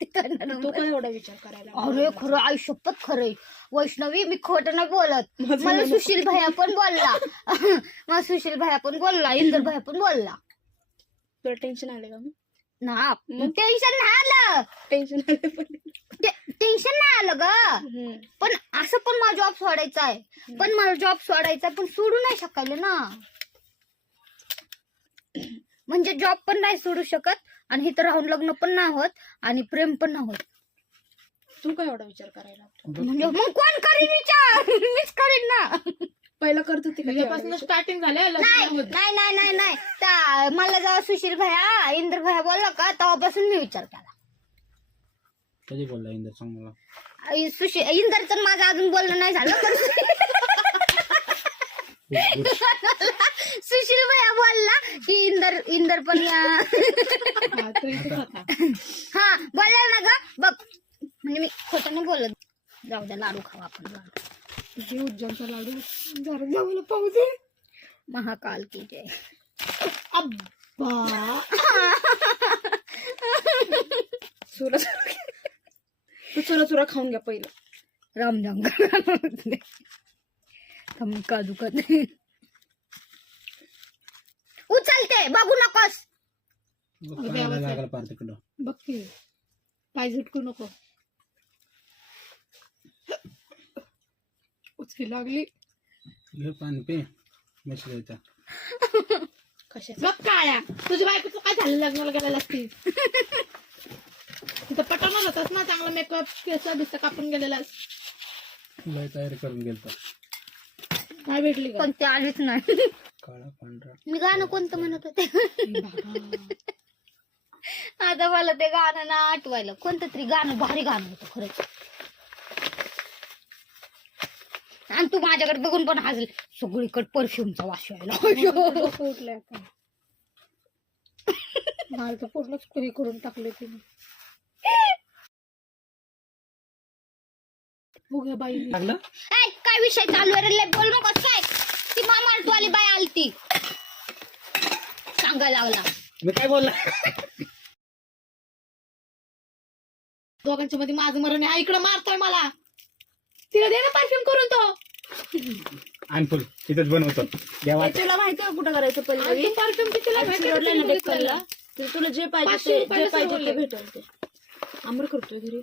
ते करणार तू काय एवढा विचार करायला? अरे खरं आयुष्यपत खरंय वैष्णवी, मी खोटं नाही बोलत. मला सुशील भैया पण बोलला मला सुशील भैया पण बोलला, इंदर भैया पण बोलला. तुला टेन्शन आले का? ना टेन्शन नाही आलं, टेन्शन आले पण टेन्शन नाही आलं ग. पण असं पण मला जॉब सोडायचा आहे, पण मला जॉब सोडायचा पण सोडू नाही शकायला ना. म्हणजे जॉब पण नाही सोडू शकत आणि इथं राहून लग्न पण नाही होत आणि प्रेम पण नाही होत. तू काय एवढा विचार करायला? म्हणजे मग कोण करीन विचार? मीच करीन ना. पहिला करत होती तुझ्यापासून स्टार्टिंग झालं नाही नाही नाही नाही त्या मला जेव्हा सुशील भैया इंद्र भैया बोलला का तेव्हापासून मी विचार केला. कधी बोलला इंदर सांग मला. सुशील इंदरचं माझं अजून बोलणं नाही झालं पण सुशील भैया बोलला की इंदर पण हा बोलला ना ग. बघ म्हणजे मी खोटं नाही बोलत. जाऊ द्या, लाडू खावा आपण. जे उज्जैनचा लाडू जरा जाऊन पाहू दे. महाकाल की जय. अब्बा तू चुरा खाऊन घ्या पहिलं. रामजंग का दुखत उचलते बघू नकोस. लागला पार तिकडं. बघ की पाय झुटकू नको. उचकी लागली. घे पाणी पे मेसेज येता. कशाचं? बघ काळ्या, तुझ्या बायकोचं काय झालं लग्नाला गेलेला असती तिथं पटवणार होतास ना, चांगला मेकअप केस बिस कापून गेलेलास. लय तयारी करून गेलतो. काय भेटली का? पण ते आलीच नाही. काळा पांढरा. मी गाणं कोणतं म्हणत होते आता मला ते गाणं ना आठवायला. कोणतं तरी गाणं भारी गाणं होतं खरंच. आणि तू माझ्याकडे बघून पण हसली. सगळीकडे परफ्यूमचा वास यायला. उठलंय आता. मला तर पूर्णच हे करून टाकले तिने. बघ बाई लागलं. काय विषय चालू आहे रे? बोल नको काय. ती मामा वाली बाई आलती सांगायला लागला. मी काय बोलला? दोघांच्या मध्ये माझं मरण आहे. इकडं मारतोय मला. तिला दे ना परफ्यूम करून तो. अनफुल तिथंच बनवतो. देवा तुला माहिती आहे कुठं करायचं पहिले? परफ्यूम कितीला तुला जे पाहिजे ते भेटेल ते. आंबर करतोय घरी.